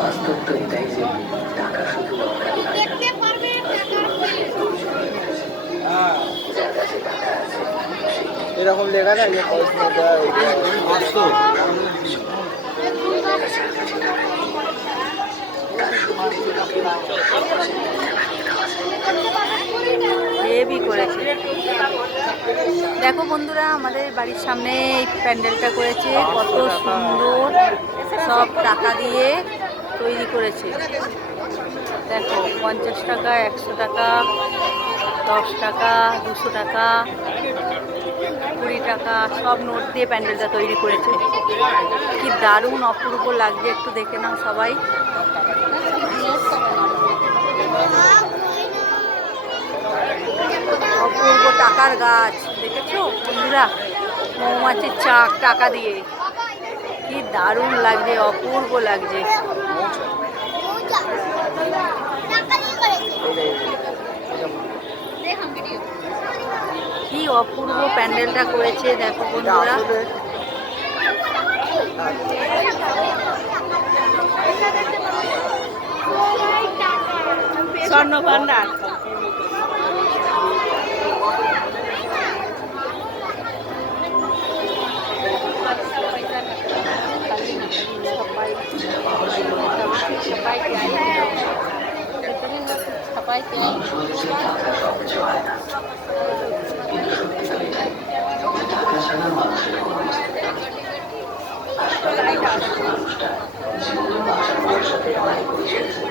বাস্তব তো এটাই যে টাকা শুধু দরকার নয়। যার কাছে টাকা আছে এরকম লেখা না যে পয়সা দেয় যার কাছে টাকা নেই তার শক্তিতে লোকে হেভি করেছে। দেখো বন্ধুরা, আমাদের বাড়ির সামনে এই প্যান্ডেলটা করেছে, কত সুন্দর, সব টাকা দিয়ে তৈরি করেছে। দেখো 50 টাকা, 100 টাকা, 10 টাকা, 200 টাকা, 20 টাকা, সব নোট দিয়ে প্যান্ডেলটা তৈরি করেছে। কি দারুণ অপূর্ব লাগছে, একটু দেখে নাও সবাই। অপূর্ব টাকার গাছ দেখেছো বন্ধুরা, মৌমাছির চাক টাকা দিয়ে, কি দারুণ লাগছে, অপূর্ব লাগছে। কি অপূর্ব প্যান্ডেলটা করেছে দেখো বন্ধুরা। স্বর্ণ ভান্ডার সবকিছু হয় না, কিন্তু সত্যিটা এটাই টাকা ছাড়া মানুষের কোনো অস্তিত্ব নেই। হাসপাতালে অসুস্থ মানুষটা জীবনে বাঁচার ভরসাতে অনেক ছেড়েছে।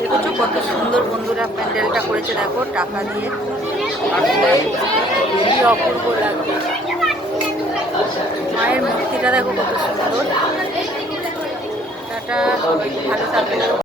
দেখেছো কত সুন্দর বন্ধুরা প্যান্ডেলটা করেছে, দেখো টাকা দিয়ে, কি অপূর্ব লাগছে। মায়ের মূর্তিটা দেখো কত সুন্দর। টাটা, সবাই ভালো থাকো।